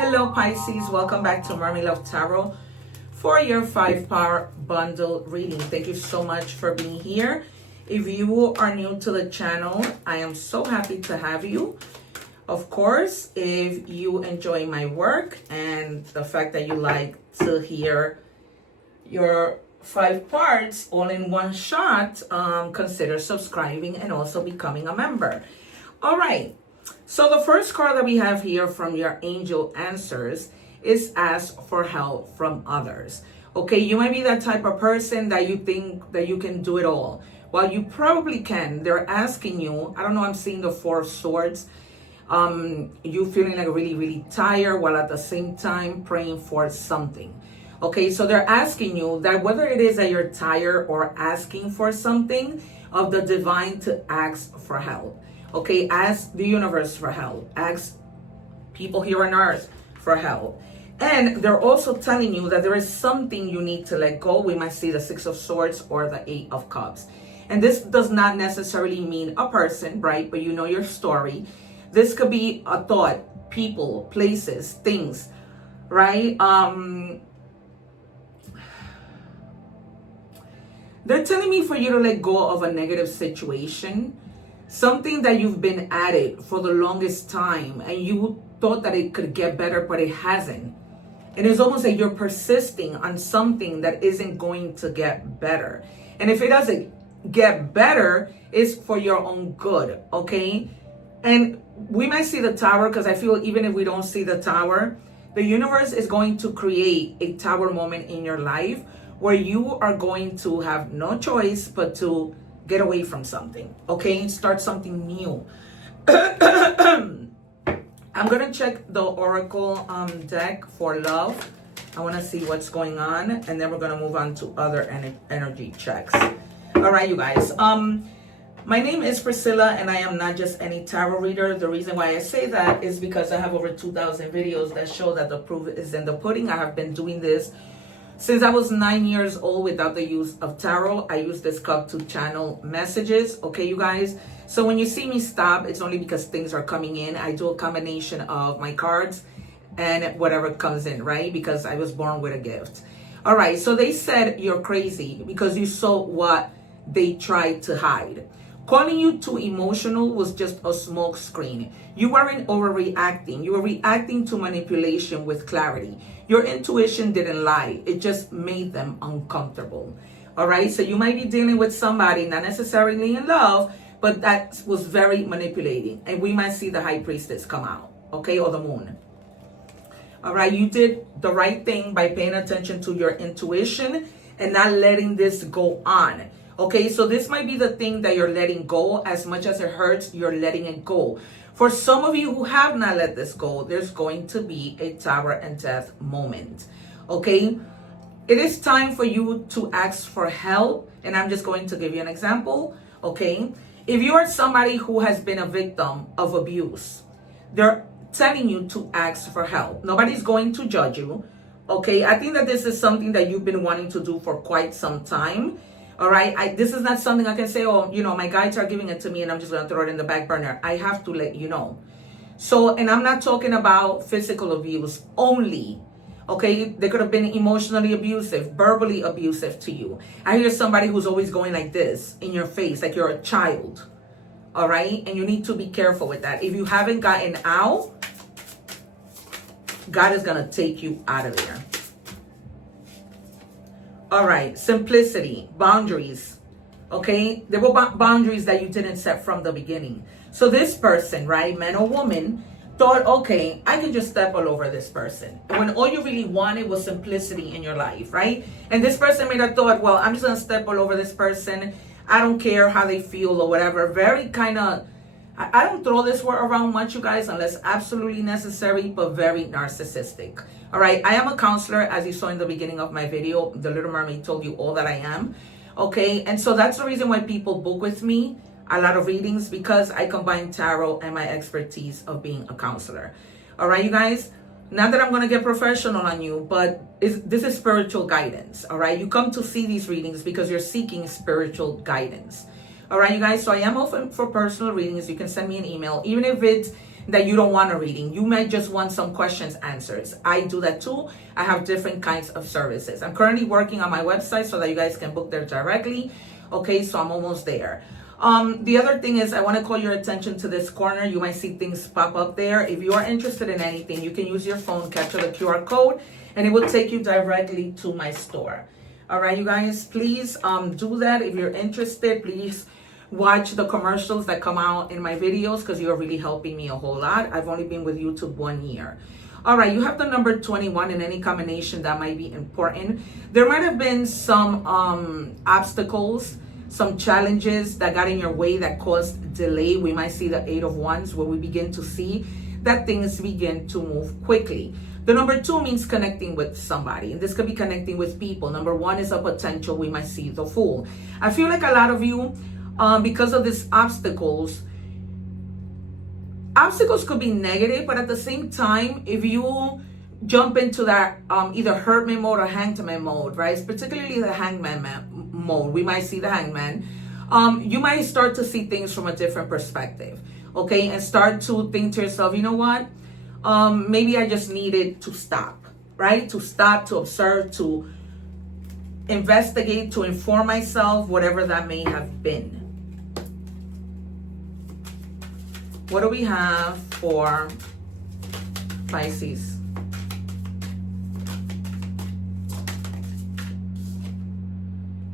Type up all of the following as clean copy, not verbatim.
Hello Pisces, welcome back to Mermaid Love Tarot for your 5-part bundle reading. Thank you so much for being here. If you are new to the channel, I am so happy to have you. Of course, if you enjoy my work and the fact that you like to hear your 5 parts all in one shot, consider subscribing and also becoming a member. All right. So the first card that we have here from your angel answers is ask for help from others. Okay, you might be that type of person that you think that you can do it all. Well, you probably can. They're asking you, I don't know, I'm seeing the 4 of Swords. You feeling like really tired while at the same time praying for something. Okay, so they're asking you that whether it is that you're tired or asking for something of the divine to ask for help. Okay, ask the universe for help. Ask people here on earth for help. And they're also telling you that there is something you need to let go. We might see the 6 of Swords or the 8 of Cups. And this does not necessarily mean a person, right? But you know your story. This could be a thought, people, places, things, right? They're telling me for you to let go of a negative situation. Something that you've been at it for the longest time and you thought that it could get better, but it hasn't. And it's almost like you're persisting on something that isn't going to get better. And if it doesn't get better, it's for your own good, okay? And we might see the Tower, because I feel even if we don't see the Tower, the universe is going to create a Tower moment in your life where you are going to have no choice but to get away from something, okay? Start something new. I'm gonna check the Oracle deck for love. I wanna see what's going on, and then we're gonna move on to other energy checks. All right, you guys. My name is Priscilla, and I am not just any tarot reader. The reason why I say that is because I have over 2,000 videos that show that the proof is in the pudding. I have been doing this since I was 9 years old without the use of tarot. I use this cup to channel messages, okay, you guys? So when you see me stop, it's only because things are coming in. I do a combination of my cards and whatever comes in, right? Because I was born with a gift. All right, so they said you're crazy because you saw what they tried to hide. Calling you too emotional was just a smoke screen. You weren't overreacting. You were reacting to manipulation with clarity. Your intuition didn't lie. It just made them uncomfortable. All right. So you might be dealing with somebody not necessarily in love, but that was very manipulating. And we might see the High Priestess come out. Okay. Or the Moon. All right. You did the right thing by paying attention to your intuition and not letting this go on. Okay, so this might be the thing that you're letting go. As much as it hurts, you're letting it go. For some of you who have not let this go, there's going to be a Tower and Death moment. Okay, it is time for you to ask for help. And I'm just going to give you an example. Okay, if you are somebody who has been a victim of abuse, they're telling you to ask for help. Nobody's going to judge you. Okay, I think that this is something that you've been wanting to do for quite some time. All right, this is not something I can say, oh, you know, my guides are giving it to me and I'm just going to throw it in the back burner. I have to let you know. So, and I'm not talking about physical abuse only. Okay, they could have been emotionally abusive, verbally abusive to you. I hear somebody who's always going like this in your face, like you're a child. All right, and you need to be careful with that. If you haven't gotten out, God is going to take you out of there. All right, simplicity, boundaries, okay? There were boundaries that you didn't set from the beginning. So this person, right, man or woman, thought, okay, I can just step all over this person. When all you really wanted was simplicity in your life, right? And this person made a thought, well, I'm just going to step all over this person. I don't care how they feel or whatever. Very kind of, I don't throw this word around much, you guys, unless absolutely necessary, but very narcissistic. All right, I am a counselor, as you saw in the beginning of my video. The Little Mermaid told you all that I am. Okay, and so that's the reason why people book with me a lot of readings, because I combine tarot and my expertise of being a counselor. All right, you guys, not that I'm going to get professional on you, but this is spiritual guidance. All right, you come to see these readings because you're seeking spiritual guidance. All right, you guys, so I am open for personal readings. You can send me an email, even if it's that you don't want a reading. You might just want some questions answers. I do that too. I have different kinds of services. I'm currently working on my website so that you guys can book there directly. Okay, so I'm almost there. The other thing is I want to call your attention to this corner. You might see things pop up there. If you are interested in anything, you can use your phone, capture the QR code, and it will take you directly to my store. All right, you guys, please do that. If you're interested, please watch the commercials that come out in my videos because you're really helping me a whole lot. I've only been with YouTube 1 year. All right, you have the number 21 in any combination that might be important. There might have been some obstacles, some challenges that got in your way that caused delay. We might see the 8 of Wands where we begin to see that things begin to move quickly. The number 2 means connecting with somebody, and this could be connecting with people. Number 1 is a potential. We might see the Fool. I feel like a lot of you, because of these obstacles could be negative, but at the same time, if you jump into that either Hermit mode or Hangman mode, right? It's particularly the Hangman mode. We might see the Hangman. You might start to see things from a different perspective, okay? And start to think to yourself, you know what? Maybe I just needed to stop, right? To stop, to observe, to investigate, to inform myself, whatever that may have been. What do we have for Pisces?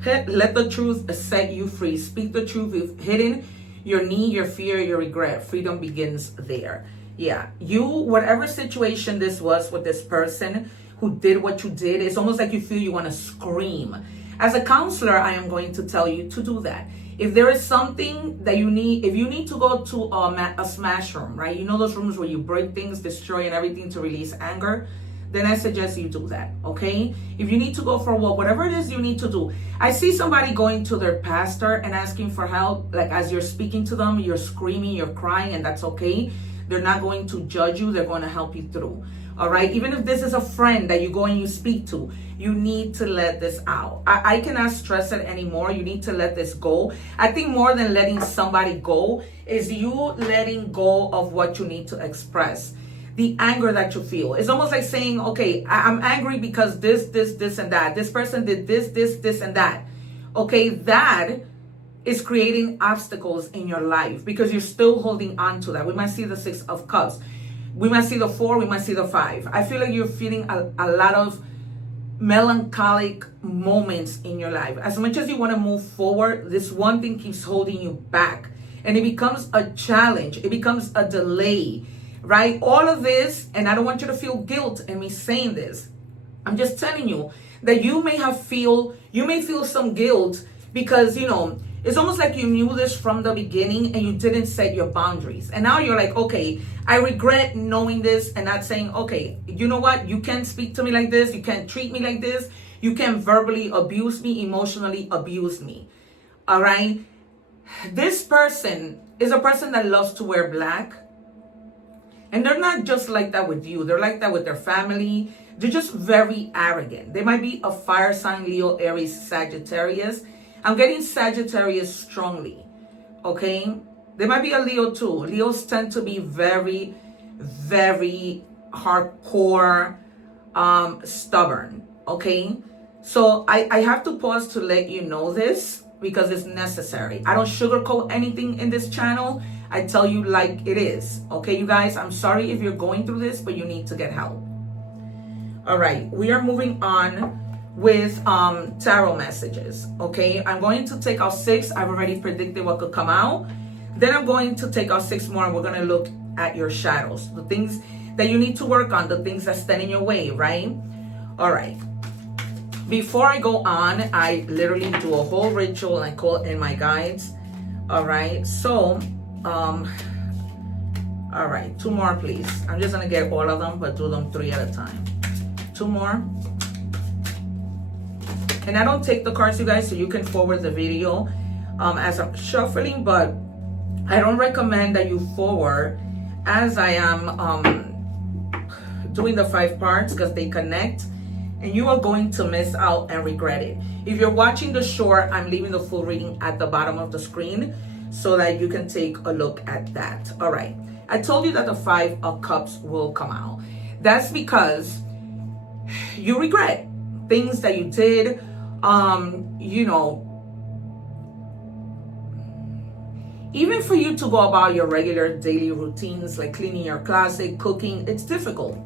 Let the truth set you free. Speak the truth. You've hidden your need, your fear, your regret. Freedom begins there. Yeah, whatever situation this was with this person who did what you did, it's almost like you feel you want to scream. As a counselor, I am going to tell you to do that. If there is something that you need, if you need to go to a smash room, right? You know those rooms where you break things, destroy and everything to release anger? Then I suggest you do that, okay? If you need to go for a walk, whatever it is you need to do. I see somebody going to their pastor and asking for help. Like as you're speaking to them, you're screaming, you're crying, and that's okay. They're not going to judge you. They're going to help you through. All right. Even if this is a friend that you go and you speak to, you need to let this out. I cannot stress it anymore. You need to let this go. I think more than letting somebody go is you letting go of what you need to express. The anger that you feel. It's almost like saying, okay, I'm angry because this, and that. This person did this, and that. Okay, that is creating obstacles in your life because you're still holding on to that. We might see the 6 of Cups. We might see the 4. We might see the 5. I feel like you're feeling a lot of melancholic moments in your life. As much as you want to move forward, this one thing keeps holding you back. And it becomes a challenge. It becomes a delay, right? All of this, and I don't want you to feel guilt in me saying this. I'm just telling you that you may feel some guilt because, it's almost like you knew this from the beginning and you didn't set your boundaries. And now you're like, okay, I regret knowing this and not saying, okay, you know what? You can't speak to me like this. You can't treat me like this. You can verbally abuse me, emotionally abuse me. All right. This person is a person that loves to wear black. And they're not just like that with you. They're like that with their family. They're just very arrogant. They might be a fire sign, Leo, Aries, Sagittarius. I'm getting Sagittarius strongly, okay? There might be a Leo too. Leos tend to be very, very hardcore, stubborn, okay? So I have to pause to let you know this because it's necessary. I don't sugarcoat anything in this channel. I tell you like it is, okay, you guys? I'm sorry if you're going through this, but you need to get help. All right, we are moving on with tarot messages, okay? I'm going to take out 6. I've already predicted what could come out. Then I'm going to take out 6 more and we're going to look at your shadows, the things that you need to work on, the things that stand in your way, right? All right. Before I go on, I literally do a whole ritual and I call in my guides. All right. So, all right. 2 more, please. I'm just going to get all of them, but do them 3 at a time. 2 more. And I don't take the cards, you guys, so you can forward the video as I'm shuffling, but I don't recommend that you forward as I am doing the 5 parts because they connect and you are going to miss out and regret it. If you're watching the short, I'm leaving the full reading at the bottom of the screen so that you can take a look at that. All right. I told you that the Five of Cups will come out. That's because you regret things that you did. Even for you to go about your regular daily routines, like cleaning your closet, cooking, it's difficult.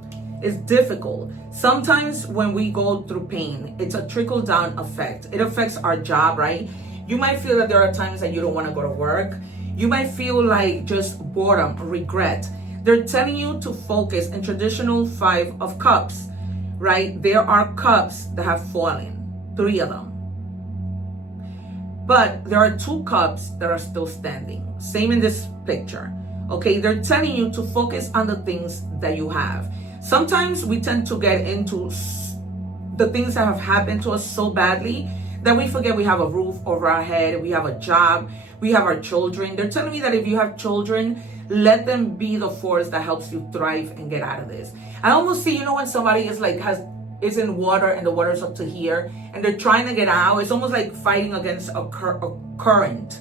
It's difficult. Sometimes when we go through pain, it's a trickle down effect. It affects our job, right? You might feel that there are times that you don't want to go to work. You might feel like just boredom, regret. They're telling you to focus in traditional Five of Cups, right? There are cups that have fallen, 3 of them. But there are 2 cups that are still standing. Same in this picture. Okay, they're telling you to focus on the things that you have. Sometimes we tend to get into the things that have happened to us so badly that we forget we have a roof over our head, we have a job, we have our children. They're telling me that if you have children, let them be the force that helps you thrive and get out of this. I almost see, when somebody is in water and the water's up to here and they're trying to get out. It's almost like fighting against a current,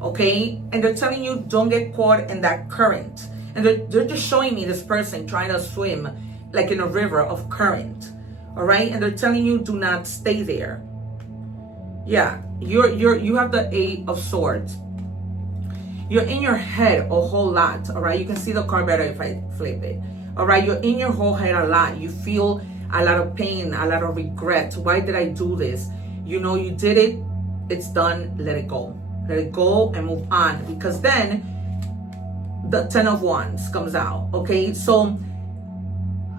okay? And they're telling you don't get caught in that current. And they're just showing me this person trying to swim like in a river of current, all right? And they're telling you do not stay there. Yeah, you have the 8 of Swords. You're in your head a whole lot, all right? You can see the card better if I flip it, all right? You're in your whole head a lot. You feel a lot of pain, a lot of regret. Why did I do this? You did it. It's done. Let it go. Let it go and move on. Because then the 10 of Wands comes out. Okay, so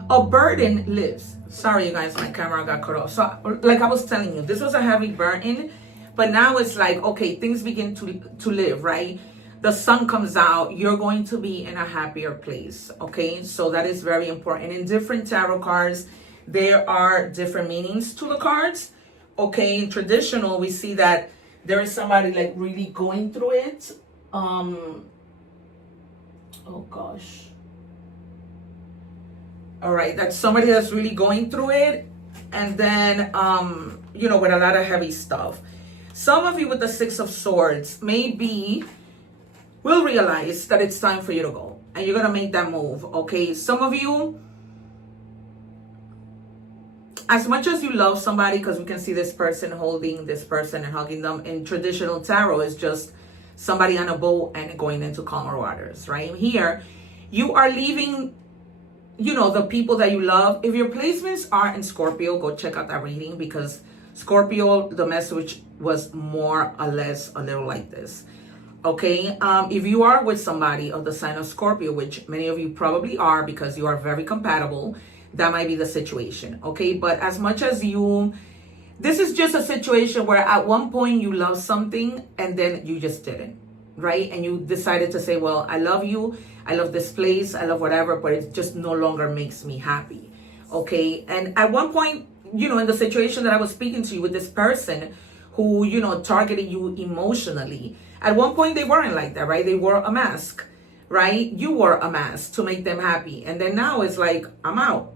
a burden lives. Sorry, you guys, my camera got cut off. So, like I was telling you, this was a heavy burden, but now it's like, okay, things begin to live, right? The sun comes out. You're going to be in a happier place. Okay, so that is very important. In different tarot cards, there are different meanings to the cards. Okay, in traditional, we see that there is somebody like really going through it. Oh gosh. All right, that's somebody that's really going through it. And then, with a lot of heavy stuff. Some of you with the 6 of Swords maybe will realize that it's time for you to go. And you're going to make that move, okay? Some of you, as much as you love somebody, because we can see this person holding this person and hugging them, in traditional tarot is just somebody on a boat and going into calmer waters, right? Here, you are leaving, the people that you love. If your placements are in Scorpio, go check out that reading, because Scorpio, the message was more or less a little like this. Okay, if you are with somebody of the sign of Scorpio, which many of you probably are because you are very compatible, that might be the situation. Okay, but as much as this is just a situation where at one point you love something and then you just didn't, right? And you decided to say, well, I love you, I love this place, I love whatever, but it just no longer makes me happy. Okay, and at one point, in the situation that I was speaking to you with this person who, targeted you emotionally, at one point they weren't like that, right? They wore a mask, right? You wore a mask to make them happy. And then now it's like, I'm out.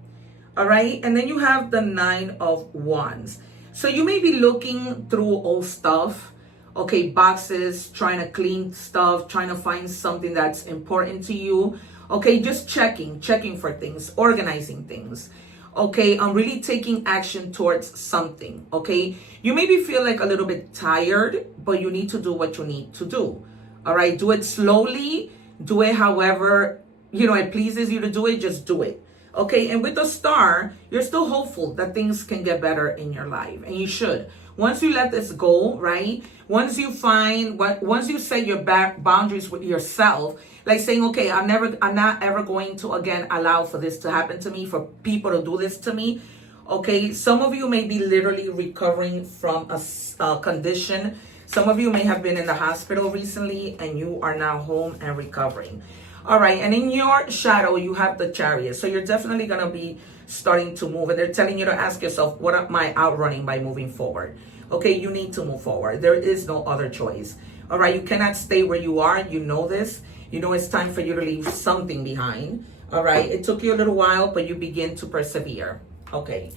All right. And then you have the 9 of Wands. So you may be looking through old stuff, okay, boxes, trying to clean stuff, trying to find something that's important to you. Okay, just checking for things, organizing things. Okay, I'm really taking action towards something. Okay, you maybe feel like a little bit tired, but you need to do what you need to do. All right, do it slowly, do it however, it pleases you to do it, just do it. Okay, and with the Star, you're still hopeful that things can get better in your life, and you should. Once you let this go, right? Once you set your boundaries with yourself, like saying, okay, I'm not ever going to again allow for this to happen to me, for people to do this to me. Okay, some of you may be literally recovering from a condition. Some of you may have been in the hospital recently and you are now home and recovering. All right, and in your shadow, you have the Chariot. So you're definitely going to be starting to move. And they're telling you to ask yourself, what am I outrunning by moving forward? Okay, you need to move forward. There is no other choice. All right, you cannot stay where you are. You know this. You know it's time for you to leave something behind. All right, it took you a little while, but you begin to persevere. Okay,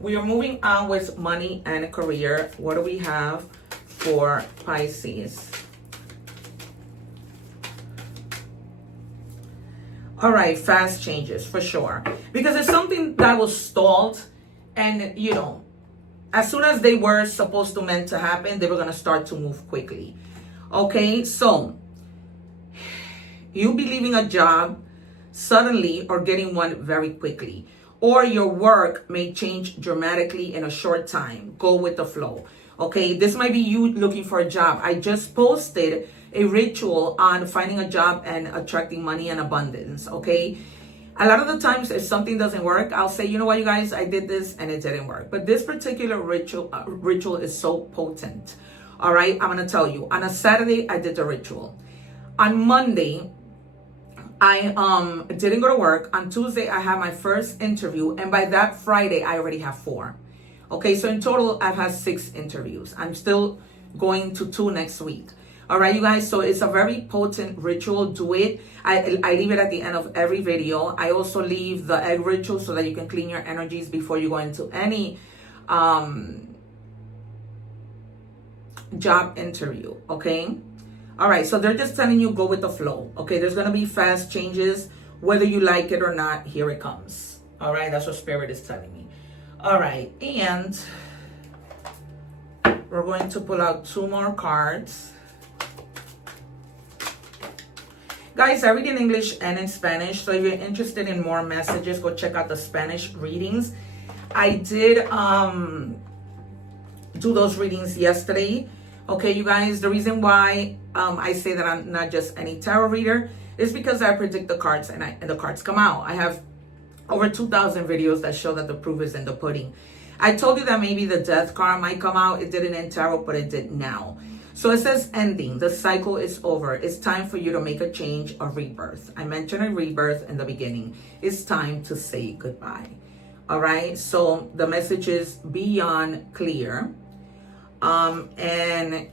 we are moving on with money and career. What do we have for Pisces? All right, fast changes for sure. Because it's something that was stalled, and you know, as soon as they were supposed to meant to happen, they were going to start to move quickly. Okay, so you'll be leaving a job suddenly or getting one very quickly. Or your work may change dramatically in a short time. Go with the flow. Okay, this might be you looking for a job. I just posted a ritual on finding a job and attracting money and abundance. Okay, a lot of the times if something doesn't work, I'll say, you know what, you guys, I did this and it didn't work. But this particular ritual is so potent. All right, I'm gonna tell you. On a Saturday, I did the ritual. On Monday, I didn't go to work. On Tuesday, I had my first interview, and by that Friday, I already have 4. Okay, so in total, I've had 6 interviews. I'm still going to 2 next week. All right, you guys, so it's a very potent ritual. Do it. I leave it at the end of every video. I also leave the egg ritual so that you can clean your energies before you go into any job interview, okay? All right, so they're just telling you go with the flow, okay? There's going to be fast changes, whether you like it or not. Here it comes. All right, that's what Spirit is telling me. All right, and we're going to pull out 2 more cards. Guys, I read in English and in Spanish, so if you're interested in more messages, go check out the Spanish readings. I did do those readings yesterday. Okay, you guys, the reason why I say that I'm not just any tarot reader is because I predict the cards and the cards come out. I have over 2,000 videos that show that the proof is in the pudding. I told you that maybe the death card might come out. It didn't in tarot, but it did now. So it says ending. The cycle is over. It's time for you to make a change, a rebirth. I mentioned a rebirth in the beginning. It's time to say goodbye. All right, so the message is beyond clear. And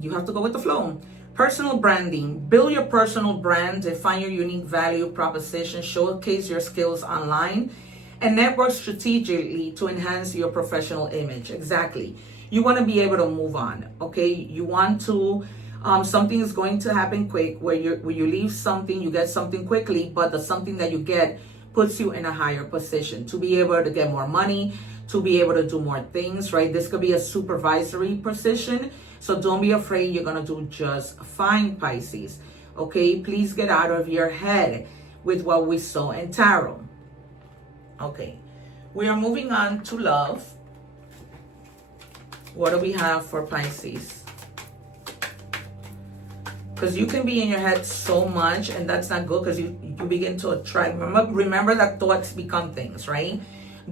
you have to go with the flow. Personal branding. Build your personal brand, define your unique value proposition, showcase your skills online, and network strategically to enhance your professional image. Exactly. You want to be able to move on, okay? You want to, something is going to happen quick where you leave something, you get something quickly, but the something that you get puts you in a higher position to be able to get more money, to be able to do more things, right? This could be a supervisory position. So don't be afraid. You're going to do just fine, Pisces. Okay, please get out of your head with what we saw in tarot. Okay, we are moving on to love. What do we have for Pisces? Because you can be in your head so much, and that's not good because you begin to attract. Remember that thoughts become things, right?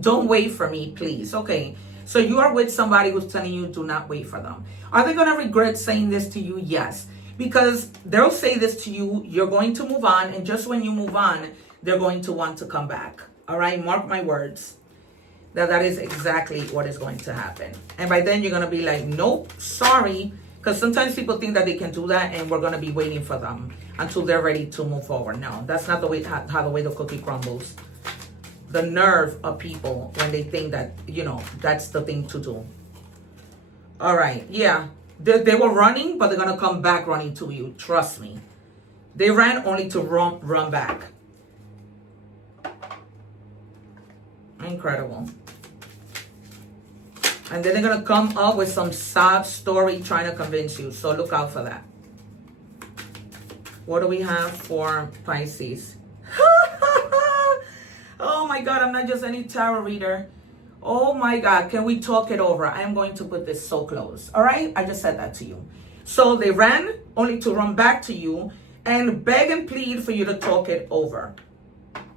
Don't wait for me, please. Okay, so you are with somebody who's telling you do not wait for them. Are they going to regret saying this to you? Yes, because they'll say this to you. You're going to move on, and just when you move on, they're going to want to come back. All right, mark my words. That is exactly what is going to happen. And by then you're going to be like, nope, sorry. Because sometimes people think that they can do that and we're going to be waiting for them until they're ready to move forward. No, that's not the way how the way the cookie crumbles. The nerve of people when they think that, you know, that's the thing to do. All right, yeah. They were running, but they're going to come back running to you. Trust me. They ran only to run back. Incredible. And then they're going to come up with some sob story trying to convince you. So look out for that. What do we have for Pisces? Oh my God, I'm not just any tarot reader. Oh my God, can we talk it over? I am going to put this so close. All right, I just said that to you. So they ran only to run back to you and beg and plead for you to talk it over.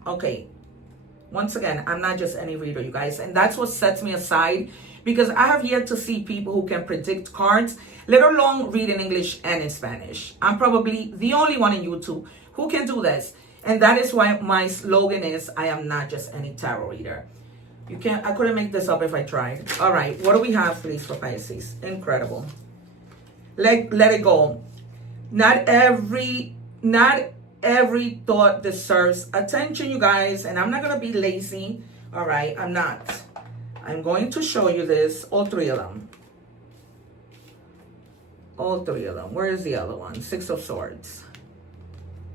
Okay. Once again, I'm not just any reader, you guys. And that's what sets me aside, because I have yet to see people who can predict cards, let alone read in English and in Spanish. I'm probably the only one on YouTube who can do this. And that is why my slogan is, I am not just any tarot reader. I couldn't make this up if I tried. All right, what do we have, please, for Pisces? Incredible. Let it go. Not every thought deserves attention, you guys. And I'm not going to be lazy. All right, I'm not. I'm going to show you this. All 3 of them. All 3 of them. Where is the other one? 6 of Swords.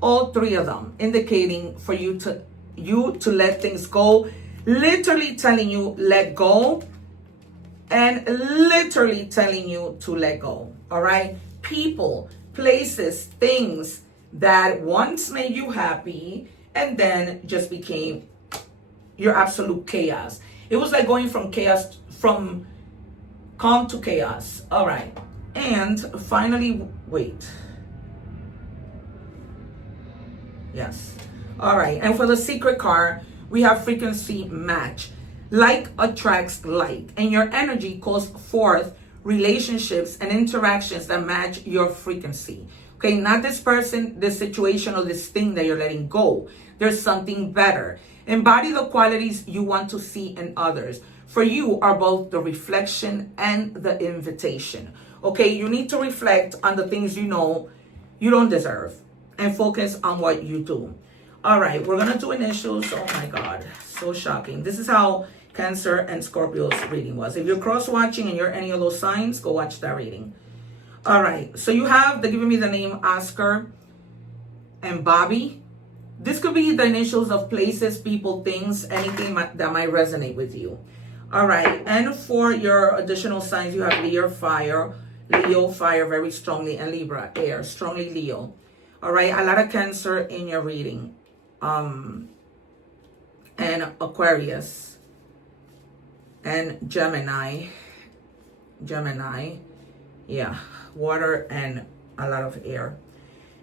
all three of them, indicating for you to let things go, literally telling you let go, and literally telling you to let go. All right, people, places, things that once made you happy and then just became your absolute chaos. It was like going from calm to chaos. All right, and finally, wait. Yes. All right, and for the secret card, we have frequency match. Like attracts like, and your energy calls forth relationships and interactions that match your frequency. Okay, not this person, this situation, or this thing that you're letting go. There's something better. Embody the qualities you want to see in others. For you are both the reflection and the invitation. Okay, you need to reflect on the things you know you don't deserve and focus on what you do. All right, we're gonna do initials. Oh my God, so shocking. This is how Cancer and Scorpio's reading was. If you're cross-watching and you're any of those signs, go watch that reading. All right, so they're giving me the name Oscar and Bobby. This could be the initials of places, people, things, anything that might resonate with you. All right, and for your additional signs, you have Leo, fire, very strongly, and Libra, air, strongly Leo. All right, a lot of Cancer in your reading. And Aquarius and Gemini, yeah, water and a lot of air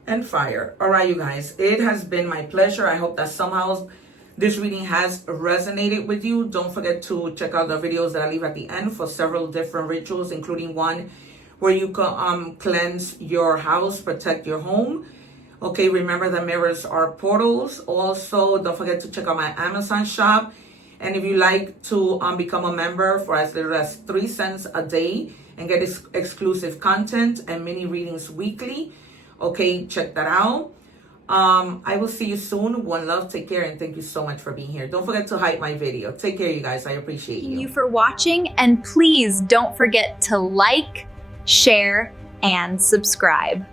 and fire. All right, you guys, it has been my pleasure. I hope that somehow this reading has resonated with you. Don't forget to check out the videos that I leave at the end for several different rituals, including one where you can cleanse your house, protect your home. Okay, remember the mirrors are portals. Also, don't forget to check out my Amazon shop. And if you like to become a member for as little as 3 cents a day and get exclusive content and mini readings weekly, okay, check that out. I will see you soon. One love, take care, and thank you so much for being here. Don't forget to hype my video. Take care, you guys. I appreciate you. Thank you for watching, and please don't forget to like, share, and subscribe.